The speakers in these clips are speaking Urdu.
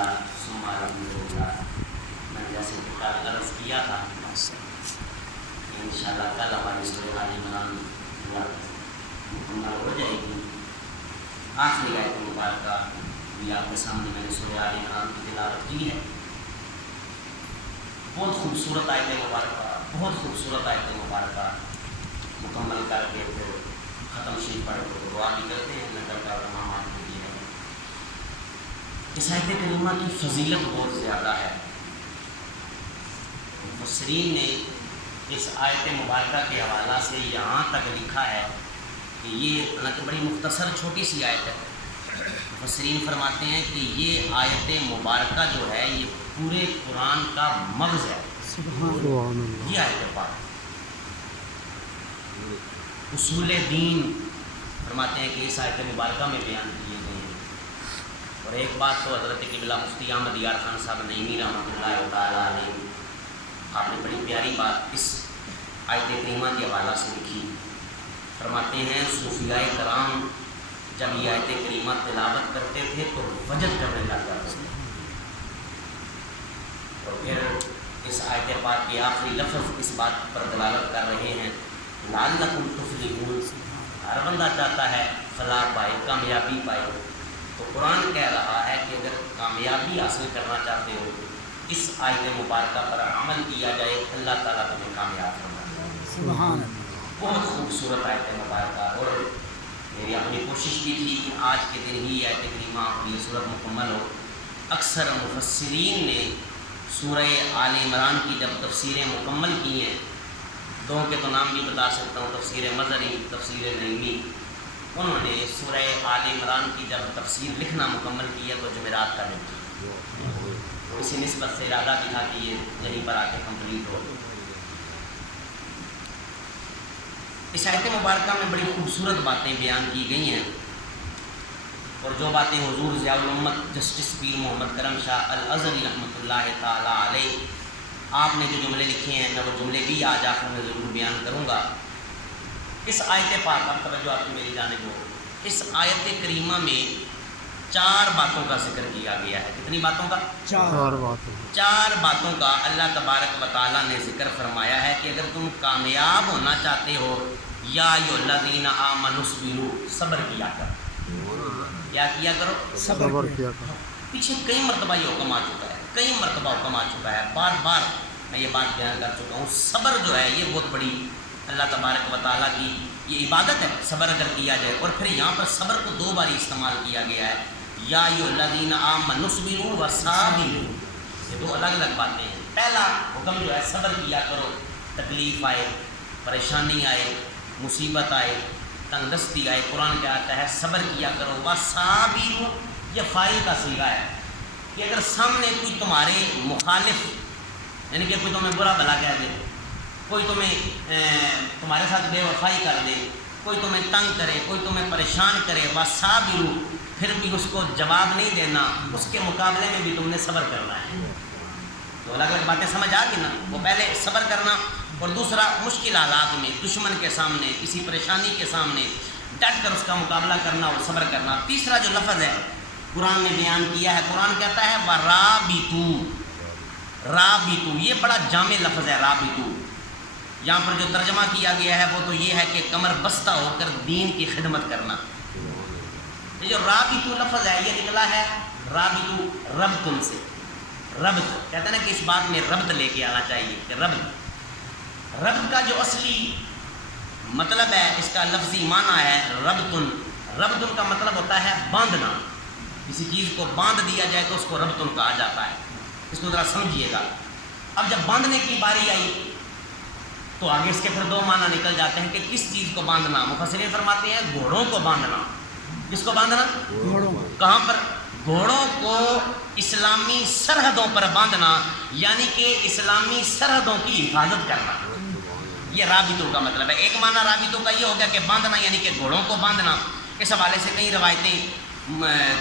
الحمدللہ ثم الحمدللہ۔ میں نے جیسے کہ کل عرض کیا تھا کہ انشاءاللہ کل ہماری سورہ آل عمران مکمل ہو جائے گی۔ آخری آیت مبارکہ بھی آپ کے سامنے میں نے سورہ آل عمران کی تلاوت کی ہے۔ بہت خوبصورت آیت مبارکہ، بہت خوبصورت آیت مبارکہ مکمل کر کے پھر ختم شریف پڑھ کے دعا بھی کرتے ہیں۔ میں کل کا علماء کو دی ہے، اس آیت کریمہ کی فضیلت بہت زیادہ ہے۔ مفسرین نے اس آیت مبارکہ کے حوالہ سے یہاں تک لکھا ہے کہ یہ حالانکہ بڑی مختصر چھوٹی سی آیت ہے، مفسرین فرماتے ہیں کہ یہ آیت مبارکہ جو ہے یہ پورے قرآن کا مغز ہے۔ یہ آیت پاک اصول دین فرماتے ہیں کہ اس آیت مبارکہ میں بیان کیے گئے ہیں۔ اور ایک بات تو حضرت قبلہ مفتی احمد یار خان صاحب نعیمی رحمۃ اللہ تعالیٰ علیہ، آپ نے بڑی پیاری بات اس آیت کریمہ کے حوالہ سے لکھی۔ فرماتے ہیں صوفیاء کرام جب یہ آیت کریمہ تلاوت کرتے تھے تو وجد کرنے لگ جاتے تھے۔ اور پھر اس آیت پاک کے آخری لفظ اس بات پر دلالت کر رہے ہیں لعلکم تفلحون، ہر بندہ چاہتا ہے فلاح پائے، کامیابی پائے۔ تو قرآن کہہ رہا ہے کہ اگر کامیابی حاصل کرنا چاہتے ہو اس آیت مبارکہ پر عمل کیا جائے، اللہ تعالیٰ تمہیں کامیاب فرمائے۔ سبحان اللہ۔ بہت خوبصورت آیت مبارکہ، اور میری اپنی کوشش بھی تھی کہ آج کے دن ہی آیت کریمہ اور یہ سورت مکمل ہو۔ اکثر مفسرین نے سورہ آل عمران کی جب تفسیریں مکمل کی ہیں، دو کے تو نام بھی بتا سکتا ہوں، تفسیر مظہری، تفسیر نعیمی، انہوں نے سورہ آل عمران کی جب تفسیر لکھنا مکمل کی ہے تو جمعرات کا دن تھا، تو اسی نسبت سے ارادہ بھی تھا کہ یہ یہیں پر آ کے کمپلیٹ ہو۔ اس آیت مبارکہ میں بڑی خوبصورت باتیں بیان کی گئی ہیں، اور جو باتیں حضور ضیاء الامت جسٹس پیر محمد کرم شاہ الازہری رحمۃ اللہ تعالیٰ علیہ آپ نے جو جملے لکھے ہیں، میں وہ جملے بھی آج آخر میں ضرور بیان کروں گا۔ اس آیت پاک اب توجہ آپ کی میری جانب ہو، اس آیت کریمہ میں 4 باتوں کا ذکر کیا گیا ہے۔ کتنی باتوں کا؟ 4 باتوں کا اللہ تبارک و تعالیٰ نے ذکر فرمایا ہے کہ اگر تم کامیاب ہونا چاہتے ہو، یا ایھا الذین آمنوا اصبروا، صبر کیا کرو۔ کیا کیا کرو؟ صبر کیا کرو۔ پیچھے کئی مرتبہ یہ حکم آ چکا ہے، کئی مرتبہ حکم آ چکا ہے، بار بار میں یہ بات بیان کر چکا ہوں۔ صبر جو ہے یہ بہت بڑی اللہ تبارک و تعالیٰ کی یہ عبادت ہے، صبر اگر کیا جائے۔ اور پھر یہاں پر صبر کو 2 بار استعمال کیا گیا ہے، یا ایھا الذین آمنوا اصبروا وصابروا، یہ 2 الگ الگ باتیں ہیں۔ پہلا حکم جو ہے صبر کیا کرو، تکلیف آئے، پریشانی آئے، مصیبت آئے، تنگ دستی آئے، قرآن کیا آتا ہے صبر کیا کرو۔ وصابروا یہ فاعل کا صیغہ ہے کہ اگر سامنے کوئی تمہارے مخالف، یعنی کہ کوئی تمہیں برا بھلا کہہ دے، کوئی تمہیں تمہارے ساتھ بے وفائی کر دے، کوئی تمہیں تنگ کرے، کوئی تمہیں پریشان کرے، وصابروا پھر بھی اس کو جواب نہیں دینا، اس کے مقابلے میں بھی تم نے صبر کرنا ہے۔ تو الگ الگ باتیں سمجھ آ گئی نا؟ وہ پہلے صبر کرنا، اور دوسرا مشکل حالات میں دشمن کے سامنے، کسی پریشانی کے سامنے ڈٹ کر اس کا مقابلہ کرنا اور صبر کرنا۔ تیسرا جو لفظ ہے قرآن نے بیان کیا ہے، قرآن کہتا ہے وَرَابِطُوا، رابطو یہ بڑا جامع لفظ ہے۔ رابطو یہاں پر جو ترجمہ کیا گیا ہے وہ تو یہ ہے کہ کمر بستہ ہو کر دین کی خدمت کرنا۔ یہ جو رابطو لفظ ہے یہ نکلا ہے رابطو ربطن سے، ربط کہتے ہیں نا کہ اس بات میں ربط لے کے آنا چاہیے، کہ ربط کا جو اصلی مطلب ہے، اس کا لفظی معنی ہے ربطن۔ ربطن کا مطلب ہوتا ہے باندھنا، کسی چیز کو باندھ دیا جائے تو اس کو ربطن کہا جاتا ہے۔ اس کو ذرا سمجھیے گا۔ اب جب باندھنے کی باری آئی تو آگے اس کے پھر 2 معنی نکل جاتے ہیں کہ کس چیز کو باندھنا۔ مفسرین فرماتے ہیں گھوڑوں کو باندھنا۔ کس کو باندھنا؟ گھوڑوں۔ کہاں پر؟ گھوڑوں کو اسلامی سرحدوں پر باندھنا، یعنی کہ اسلامی سرحدوں کی حفاظت کرنا، یہ رابطوں کا مطلب ہے۔ ایک معنی رابطوں کا یہ ہو گیا کہ باندھنا، یعنی کہ گھوڑوں کو باندھنا۔ اس حوالے سے کئی روایتیں،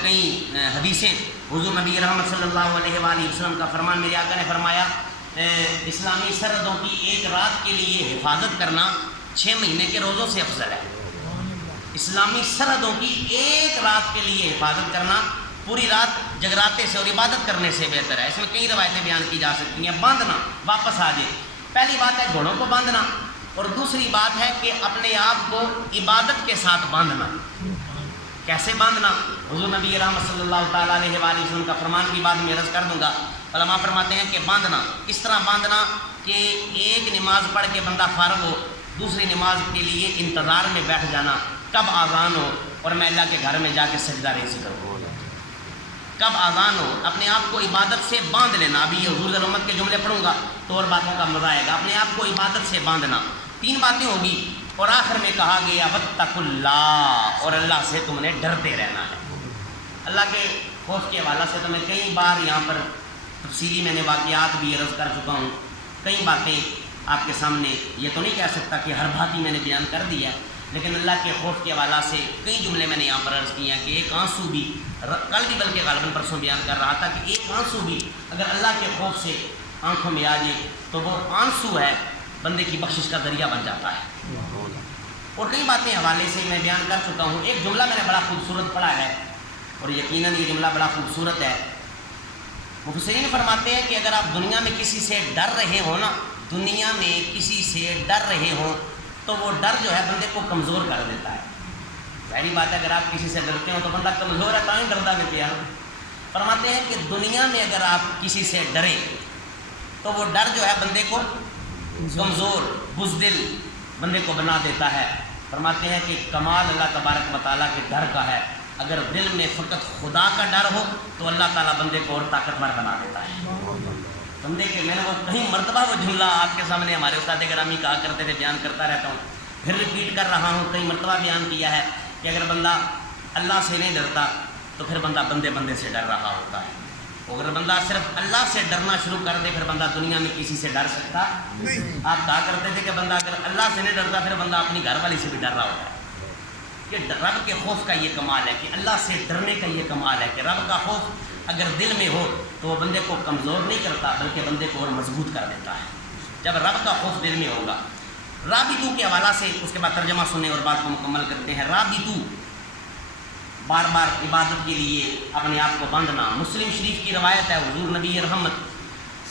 کئی حدیثیں، حضور نبی رحمت صلی اللہ علیہ وآلہ وسلم کا فرمان، میرے آقا نے فرمایا اسلامی سرحدوں کی 1 رات کے لیے حفاظت کرنا 6 مہینے کے روزوں سے افضل ہے۔ اسلامی سرحدوں کی 1 رات کے لیے حفاظت کرنا پوری رات جگراتے سے اور عبادت کرنے سے بہتر ہے۔ اس میں کئی روایتیں بیان کی جا سکتی ہیں۔ باندھنا، واپس آ جائے، پہلی بات ہے گھوڑوں کو باندھنا، اور دوسری بات ہے کہ اپنے آپ کو عبادت کے ساتھ باندھنا۔ کیسے باندھنا؟ حضور نبی رحمت صلی اللہ تعالیٰ علیہ وآلہ وسلم کا فرمان کی بات میں عرض کر دوں گا۔ علماء فرماتے ہیں کہ باندھنا اس طرح باندھنا کہ ایک نماز پڑھ کے بندہ فارغ ہو، دوسری نماز کے لیے انتظار میں بیٹھ جانا، کب آذان ہو اور میں اللہ کے گھر میں جا کے سجدہ ریزی کروں، کب آذان ہو، اپنے آپ کو عبادت سے باندھ لینا۔ ابھی یہ حضور امت کے جملے پڑھوں گا تو اور باتوں کا مزہ آئے گا۔ اپنے آپ کو عبادت سے باندھنا، 3 باتیں ہوگی، اور آخر میں کہا گیا واتقوا اللہ، اور اللہ سے تم نے ڈرتے رہنا ہے۔ اللہ کے خوف کے حوالے سے تو میں کئی بار یہاں پر تفصیلی میں نے واقعات بھی عرض کر چکا ہوں، کئی باتیں آپ کے سامنے، یہ تو نہیں کہہ سکتا کہ ہر بات ہی میں نے بیان کر دی ہے، لیکن اللہ کے خوف کے حوالے سے کئی جملے میں نے یہاں پر عرض کیے ہیں کہ ایک آنسو بھی، کل بھی بلکہ غالباً پرسوں بیان کر رہا تھا کہ ایک آنسو بھی اگر اللہ کے خوف سے آنکھوں میں آ جائے تو وہ آنسو ہے بندے کی بخشش کا ذریعہ بن جاتا ہے۔ اور کئی باتیں حوالے سے میں بیان کر چکا ہوں۔ ایک جملہ میں نے بڑا خوبصورت پڑھا ہے اور یقیناً یہ جملہ بڑا خوبصورت ہے۔ مفسرین فرماتے ہیں کہ اگر آپ دنیا میں کسی سے ڈر رہے ہو نا، دنیا میں کسی سے ڈر رہے ہوں تو وہ ڈر جو ہے بندے کو کمزور کر دیتا ہے۔ ظاہری بات ہے اگر آپ کسی سے ڈرتے ہو تو بندہ کمزور ہے، تاں ہی ڈرتا بھی کیا۔ فرماتے ہیں کہ دنیا میں اگر آپ کسی سے ڈریں تو وہ ڈر جو ہے بندے کو کمزور، بزدل بندے کو بنا دیتا ہے۔ فرماتے ہیں کہ کمال اللہ تبارک و تعالیٰ کے ڈر کا ہے، اگر دل میں فقط خدا کا ڈر ہو تو اللہ تعالیٰ بندے کو اور طاقتور بنا دیتا ہے۔ بندے کے میں نے وہ کہیں مرتبہ وہ جملہ آپ کے سامنے ہمارے استاد گرامی کہا کرتے تھے، بیان کرتا رہتا ہوں، پھر ریپیٹ کر رہا ہوں، کئی مرتبہ بیان کیا ہے کہ اگر بندہ اللہ سے نہیں ڈرتا تو پھر بندہ بندے سے ڈر رہا ہوتا ہے۔ اگر بندہ صرف اللہ سے ڈرنا شروع کر دے پھر بندہ دنیا میں کسی سے ڈر سکتا نہیں۔ آپ کہا کرتے تھے کہ بندہ اگر اللہ سے نہیں ڈرتا پھر بندہ اپنی گھر والی سے بھی ڈر رہا ہوتا ہے۔ کہ رب کے خوف کا یہ کمال ہے، کہ اللہ سے ڈرنے کا یہ کمال ہے کہ رب کا خوف اگر دل میں ہو تو وہ بندے کو کمزور نہیں کرتا بلکہ بندے کو اور مضبوط کر دیتا ہے۔ جب رب کا خوف دل میں ہوگا، رابطو کے حوالہ سے اس کے بعد ترجمہ سنیں اور بات کو مکمل کرتے ہیں۔ رابطو، بار بار عبادت کے لیے اپنے آپ کو باندھنا۔ مسلم شریف کی روایت ہے، حضور نبی رحمت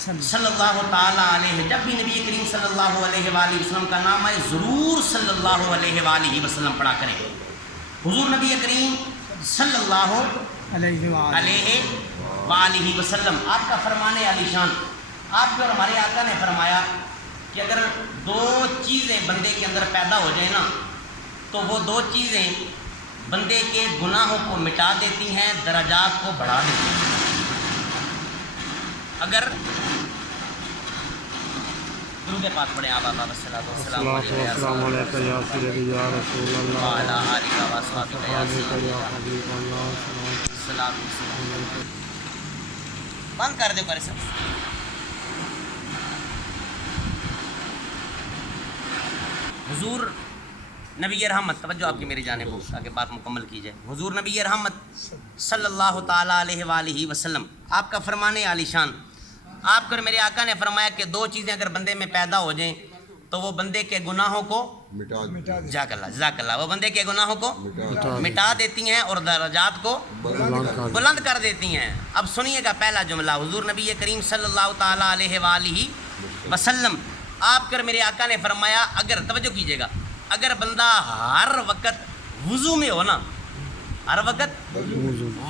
صلی اللہ تعالیٰ علیہ، جب بھی نبی کریم صلی اللہ علیہ وآلہ وسلم کا نام آئے ضرور صلی اللہ علیہ وآلہ وسلم پڑھا کریں۔ حضور نبی کریم صلی اللہ علیہ وآلہ وسلم، آپ کا فرمان عالی شان، آپ کے اور ہمارے آقا نے فرمایا کہ اگر 2 چیزیں بندے کے اندر پیدا ہو جائیں نا تو وہ 2 چیزیں بندے کے گناہوں کو مٹا دیتی ہیں، درجات کو بڑھا دیتی ہیں۔ اگر درود پاک پڑھیں آپ السلام علیکم یا سیدی یا رسول اللہ بند کر دو کرے سب۔ حضور نبی رحمت، توجہ آپ کی میری جانب ہو تاکہ بات مکمل کی جائے۔ حضور نبی رحمت صلی اللہ تعالیٰ علیہ وآلہ وسلم، آپ کا فرمان عالی شان، آپ کو میرے آقا نے فرمایا کہ 2 چیزیں اگر بندے میں پیدا ہو جائیں تو وہ بندے کے گناہوں کو جزاک اللہ، وہ بندے کے گناہوں کو مٹا دیتی ہیں اور درجات کو بلند کر دیتی ہیں۔ اب سنیے گا پہلا جملہ، حضور نبی کریم صلی اللہ تعالیٰ علیہ وآلہ وسلم، آپ کو میرے آقا نے فرمایا اگر، توجہ کیجیے گا، اگر بندہ ہر وقت وضو میں ہو نا، ہر وقت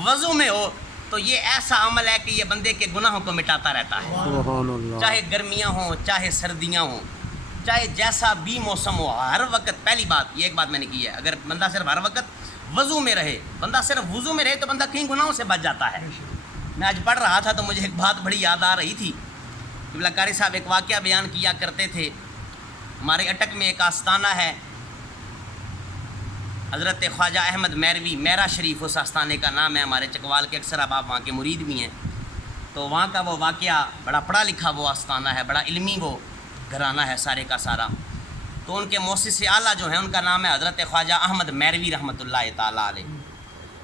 وضو میں ہو تو یہ ایسا عمل ہے کہ یہ بندے کے گناہوں کو مٹاتا رہتا ہے، سبحان اللہ، چاہے گرمیاں ہوں چاہے سردیاں ہوں، چاہے جیسا بھی موسم ہو، ہر وقت۔ پہلی بات یہ ایک بات میں نے کی ہے، اگر بندہ صرف ہر وقت وضو میں رہے، بندہ صرف وضو میں رہے تو بندہ کہیں گناہوں سے بچ جاتا ہے۔ میں آج پڑھ رہا تھا تو مجھے ایک بات بڑی یاد آ رہی تھی۔ قبلہ قاری صاحب ایک واقعہ بیان کیا کرتے تھے، ہمارے اٹک میں ایک آستانہ ہے، حضرت خواجہ احمد میروی، میرا شریف اس آستانے کا نام ہے، ہمارے چکوال کے اکثر اب آپ وہاں کے مرید بھی ہیں، تو وہاں کا وہ واقعہ بڑا پڑھا لکھا وہ آستانہ ہے، بڑا علمی وہ گھرانہ ہے سارے کا سارا۔ تو ان کے مؤسس اعلیٰ جو ہیں ان کا نام ہے حضرت خواجہ احمد میروی رحمۃ اللہ تعالیٰ علیہ۔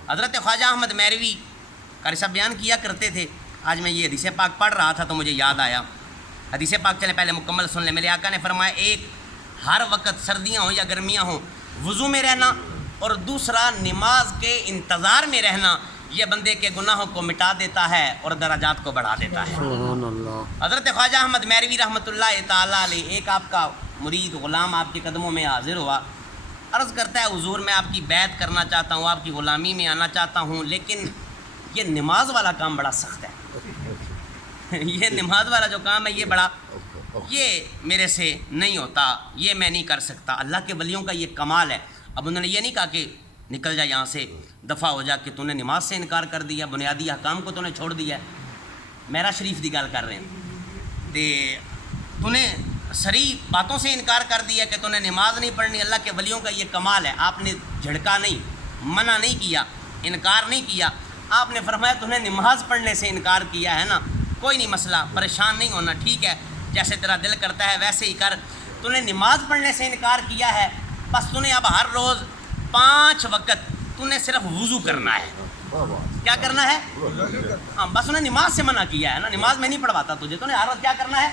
حضرت خواجہ احمد میروی قاری صاحب بیان کیا کرتے تھے، آج میں یہ حدیث پاک پڑھ رہا تھا تو مجھے یاد آیا، حدیث پاک چلیں پہلے مکمل سن لیں۔ میرے آقا نے فرمایا ایک ہر وقت سردیاں ہوں یا گرمیاں ہوں وضو میں رہنا، اور دوسرا نماز کے انتظار میں رہنا، یہ بندے کے گناہوں کو مٹا دیتا ہے اور درجات کو بڑھا دیتا ہے۔ سبحان اللہ۔ حضرت خواجہ احمد میروی رحمۃ اللہ تعالیٰ علیہ، ایک آپ کا مرید غلام آپ کے قدموں میں حاضر ہوا، عرض کرتا ہے حضور میں آپ کی بیعت کرنا چاہتا ہوں، آپ کی غلامی میں آنا چاہتا ہوں، لیکن یہ نماز والا کام بڑا سخت ہے یہ نماز والا جو کام ہے یہ میرے سے نہیں ہوتا، یہ میں نہیں کر سکتا۔ اللہ کے ولیوں کا یہ کمال ہے۔ اب انہوں نے یہ نہیں کہا کہ نکل جا یہاں سے، دفع ہو جا، کہ تو نے نماز سے انکار کر دیا، بنیادی احکام کو تو نے چھوڑ دیا ہے۔ میرا شریف دی گل کر رہے ہیں تے تو نے صریح باتوں سے انکار کر دیا کہ تو نے نماز نہیں پڑھنی۔ اللہ کے ولیوں کا یہ کمال ہے، آپ نے جھڑکا نہیں، منع نہیں کیا، انکار نہیں کیا، آپ نے فرمایا تو نے نماز پڑھنے سے انکار کیا ہے نا، کوئی نہیں مسئلہ، پریشان نہیں ہونا، ٹھیک ہے، جیسے تیرا دل کرتا ہے ویسے ہی کر۔ تو نے نماز پڑھنے سے انکار کیا ہے، بس تو نے اب ہر روز 5 وقت تو نے صرف وضو کرنا ہے۔ کیا کرنا ہے؟ ہاں، بس انہیں نماز سے منع کیا ہے نا، نماز میں نہیں پڑھواتا تجھے، تو نے ہر روز کیا کرنا ہے؟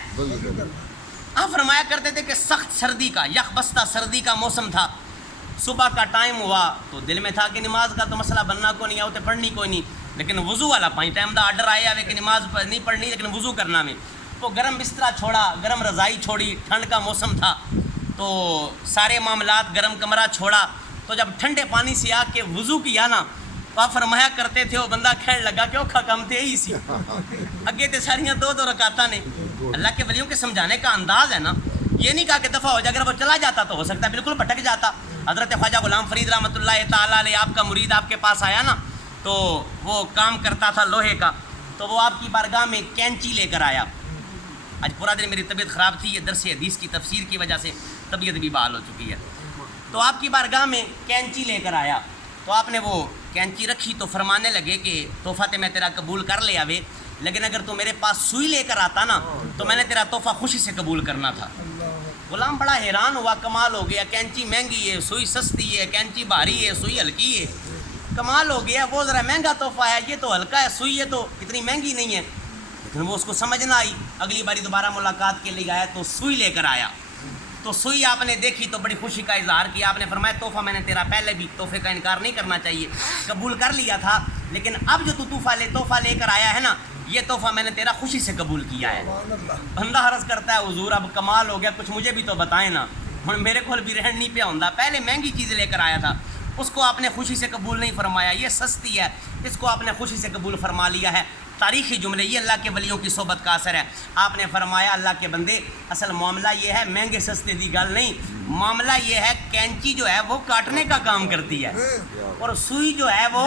آپ فرمایا کرتے تھے کہ سخت سردی کا، یک بستہ سردی کا موسم تھا، صبح کا ٹائم ہوا تو دل میں تھا کہ نماز کا تو مسئلہ بننا کو نہیں ہے، پڑھنی کوئی نہیں، لیکن وضو والا 5 ٹائم دا آرڈر آیا ہے کہ نماز نہیں پڑھنی لیکن وضو کرنا میں۔ وہ گرم بسترا چھوڑا، گرم رضائی چھوڑی، ٹھنڈ کا موسم تھا تو سارے معاملات، گرم کمرہ چھوڑا، تو جب ٹھنڈے پانی سے آ کے وضو کیا نا تو آپ فرمایا کرتے تھے وہ بندہ کہنے لگا کہ اوکھا کم تھے ہی سی اگے تے ساریاں 2 رکعتاں نے۔ اللہ کے ولیوں کے سمجھانے کا انداز ہے نا، یہ نہیں کہا کہ دفع ہو جائے، اگر وہ چلا جاتا تو ہو سکتا ہے بالکل بھٹک جاتا۔ حضرت خواجہ غلام فرید رحمۃ اللہ تعالیٰ علیہ، آپ کا مرید آپ کے پاس آیا نا تو وہ کام کرتا تھا لوہے کا، تو وہ آپ کی بارگاہ میں کینچی لے کر آیا۔ آج پورا دن میری طبیعت خراب تھی، یہ درس حدیث کی تفسیر کی وجہ سے طبیعت بھی بحال ہو چکی ہے، تو آپ کی بارگاہ میں کینچی لے کر آیا، تو آپ نے وہ کینچی رکھی تو فرمانے لگے کہ تحفہ تے میں تیرا قبول کر لیا وے، لیکن اگر تو میرے پاس سوئی لے کر آتا نا تو میں نے تیرا تحفہ خوشی سے قبول کرنا تھا۔ غلام بڑا حیران ہوا، کمال ہو گیا، کینچی مہنگی ہے، سوئی سستی ہے، کینچی بھاری ہے، سوئی ہلکی ہے، کمال ہو گیا، وہ ذرا مہنگا تحفہ ہے، یہ تو ہلکا ہے، سوئی ہے تو اتنی مہنگی نہیں ہے، لیکن وہ اس کو سمجھ نہ آئی۔ اگلی باری دوبارہ ملاقات کے لیے آیا تو سوئی لے کر آیا، تو سوئی آپ نے دیکھی تو بڑی خوشی کا اظہار کیا، آپ نے فرمایا تحفہ میں نے تیرا پہلے بھی تحفے کا انکار نہیں کرنا چاہیے، قبول کر لیا تھا، لیکن اب جو تو تحفہ لے کر آیا ہے نا، یہ تحفہ میں نے تیرا خوشی سے قبول کیا ہے۔ بندہ عرض کرتا ہے حضور اب کمال ہو گیا، کچھ مجھے بھی تو بتائیں نا، ہن میرے کو بھی رہن نہیں پیا ہوندا، پہلے مہنگی چیز لے کر آیا تھا، اس کو آپ نے خوشی سے قبول نہیں فرمایا، یہ سستی ہے، اس کو آپ نے خوشی سے قبول فرما لیا ہے۔ تاریخی جملے، یہ اللہ کے ولیوں کی صحبت کا اثر ہے۔ آپ نے فرمایا اللہ کے بندے، اصل معاملہ یہ ہے مہنگے سستے دی گل نہیں، معاملہ یہ ہے کینچی جو ہے وہ کاٹنے کا کام کرتی ہے اور سوئی جو ہے وہ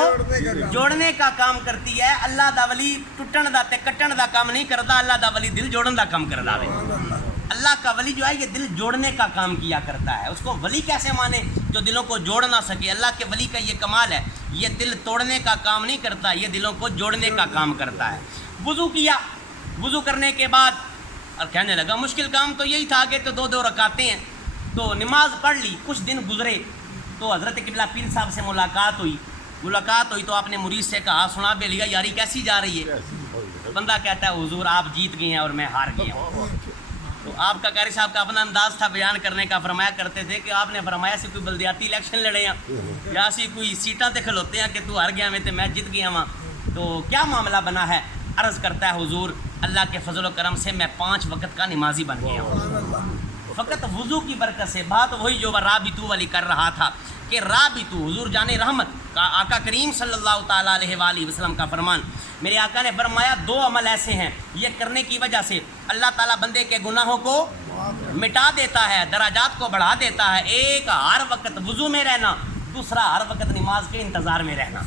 جوڑنے کا کام کرتی ہے۔ اللہ دا ولی ٹوٹن دا تے کٹن دا کام نہیں کرتا، اللہ دا ولی دل جوڑن دا کام کردا ہے۔ اللہ کا ولی جو ہے یہ دل جوڑنے کا کام کیا کرتا ہے۔ اس کو ولی کیسے مانے جو دلوں کو جوڑ نہ سکے؟ اللہ کے ولی کا یہ کمال ہے، یہ دل توڑنے کا کام نہیں کرتا، یہ دلوں کو جوڑنے کا کام کرتا ہے۔ وضو کیا، وضو کرنے کے بعد اور کہنے لگا مشکل کام تو یہی تھا کہ تو 2 رکعتیں ہیں، تو نماز پڑھ لی۔ کچھ دن گزرے تو حضرت قبلہ پیر صاحب سے ملاقات ہوئی تو آپ نے مرید سے کہا سنا بے لیا یاری کیسی جا رہی ہے؟ بندہ کہتا ہے حضور آپ جیت گئے ہیں اور میں ہار گیا ہوں۔ تو آپ کا قاری صاحب کا اپنا انداز تھا بیان کرنے کا، فرمایا کرتے تھے کہ آپ نے فرمایا سی کوئی بلدیاتی الیکشن لڑے ہیں یا سی کوئی سیٹاں تے کھلوتے ہیں کہ تو ہار گیا میں تے میں جیت گیا ہوں، تو کیا معاملہ بنا ہے؟ عرض کرتا ہے حضور اللہ کے فضل و کرم سے میں 5 وقت کا نمازی بن گیا ہوں، فقط وضو کی برکت سے۔ بات وہی جو رابطو والی کر رہا تھا کہ رابطو، حضور جان رحمت کا آقا کریم صلی اللہ تعالیٰ علیہ وآلہ وسلم کا فرمان، میرے آقا نے فرمایا 2 عمل ایسے ہیں یہ کرنے کی وجہ سے اللہ تعالیٰ بندے کے گناہوں کو مٹا دیتا ہے، درجات کو بڑھا دیتا ہے۔ ایک ہر وقت وضو میں رہنا، دوسرا ہر وقت نماز کے انتظار میں رہنا۔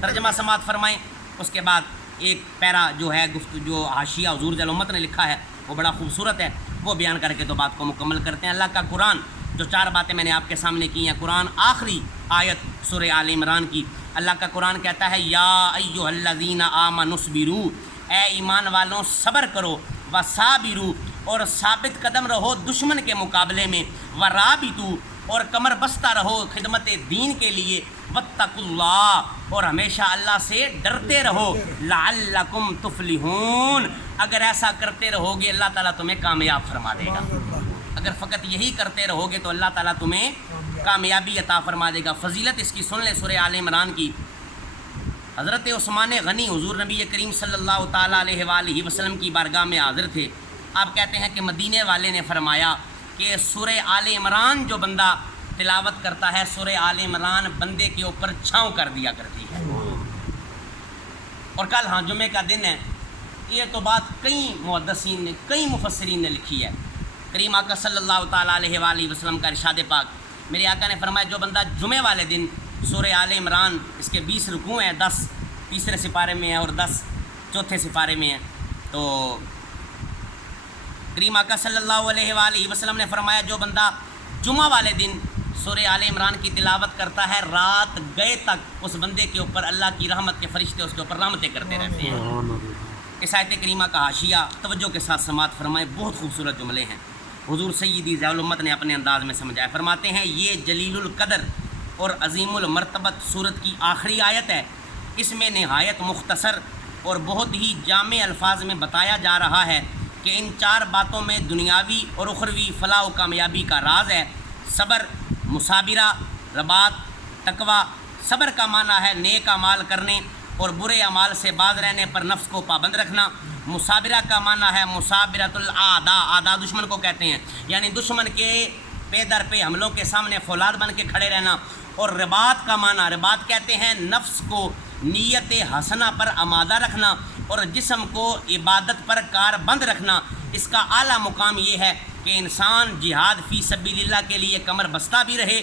ترجمہ سماعت فرمائیں۔ اس کے بعد ایک پیرا جو ہے جو حاشیہ حضور جل امت نے لکھا ہے وہ بڑا خوبصورت ہے، وہ بیان کر کے تو بات کو مکمل کرتے ہیں۔ اللہ کا قرآن، جو 4 باتیں میں نے آپ کے سامنے کی ہیں، قرآن آخری آیت سورہ آل عمران کی، اللہ کا قرآن کہتا ہے یا ایھا الذین آمنوا اصبروا، اے ایمان والوں صبر کرو، وصابروا اور ثابت قدم رہو دشمن کے مقابلے میں، ورابطوا اور کمر بستہ رہو خدمت دین کے لیے، واتقوا اللہ اور ہمیشہ اللہ سے ڈرتے رہو، لعلکم تفلحون، اگر ایسا کرتے رہو گے اللہ تعالیٰ تمہیں کامیاب فرما دے گا۔ اگر فقط یہی کرتے رہو گے تو اللہ تعالیٰ تمہیں کامیابی عطا فرما دے گا۔ فضیلت اس کی سن لے، سورہ آل عمران کی حضرت عثمان غنی حضور نبی کریم صلی اللہ تعالیٰ علیہ وآلہ وسلم کی بارگاہ میں حاضر تھے. آپ کہتے ہیں کہ مدینے والے نے فرمایا کہ سورہ آل عمران جو بندہ تلاوت کرتا ہے، سورہ آل عمران بندے کے اوپر چھاؤں کر دیا کرتی ہے. اور کل جمعے کا دن ہے. یہ تو بات کئی محدثین نے، کئی مفسرین نے لکھی ہے. کریم آقا صلی اللہ تعالیٰ علیہ وآلہ وسلم کا ارشاد پاک، میرے آقا نے فرمایا جو بندہ جمعے والے دن سورہ آل عمران، اس کے 20 رکوع ہیں، 10 تیسرے سپارے میں ہیں اور 10 چوتھے سپارے میں ہیں، تو کریم آقا صلی اللہ علیہ وآلہ وسلم نے فرمایا جو بندہ جمعہ والے دن سورہ آل عمران کی تلاوت کرتا ہے، رات گئے تک اس بندے کے اوپر اللہ کی رحمت کے فرشتے اس کے اوپر رحمتیں کرتے رہتے ہیں. اس آیت کریمہ کا حاشیہ توجہ کے ساتھ سماعت فرمائے، بہت خوبصورت جملے ہیں. حضور سیدی ضیاء الامت نے اپنے انداز میں سمجھایا. فرماتے ہیں یہ جلیل القدر اور عظیم المرتبت صورت کی آخری آیت ہے. اس میں نہایت مختصر اور بہت ہی جامع الفاظ میں بتایا جا رہا ہے کہ ان 4 باتوں میں دنیاوی اور اخروی فلاح و کامیابی کا راز ہے. صبر، مثابرہ، رباط، تقوی. صبر کا معنی ہے نیک اعمال کرنے اور برے اعمال سے باز رہنے پر نفس کو پابند رکھنا. مثابرہ کا معنی ہے مثابرۃ الاعداء، اعداء دشمن کو کہتے ہیں، یعنی دشمن کے پے در پہ حملوں کے سامنے فولاد بن کے کھڑے رہنا. اور رباط کا معنی، رباط کہتے ہیں نفس کو نیت حسنہ پر آمادہ رکھنا اور جسم کو عبادت پر کار بند رکھنا. اس کا اعلیٰ مقام یہ ہے کہ انسان جہاد فی سبیل اللہ کے لیے کمر بستہ بھی رہے،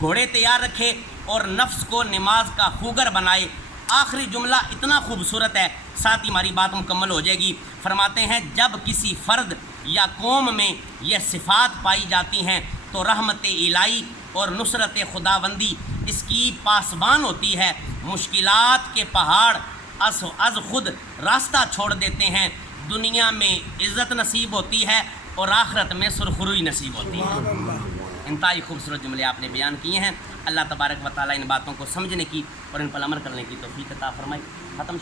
گھوڑے تیار رکھے اور نفس کو نماز کا خوگر بنائے. آخری جملہ اتنا خوبصورت ہے، ساتھ ہی ہماری بات مکمل ہو جائے گی. فرماتے ہیں جب کسی فرد یا قوم میں یہ صفات پائی جاتی ہیں تو رحمت الہی اور نصرت خداوندی اس کی پاسبان ہوتی ہے. مشکلات کے پہاڑ از خود راستہ چھوڑ دیتے ہیں. دنیا میں عزت نصیب ہوتی ہے اور آخرت میں سرخروئی نصیب ہوتی ہے. انتہائی خوبصورت جملے آپ نے بیان کیے ہیں. اللہ تبارک و تعالیٰ ان باتوں کو سمجھنے کی اور ان پر عمل کرنے کی توفیق عطا فرمائے. ختم.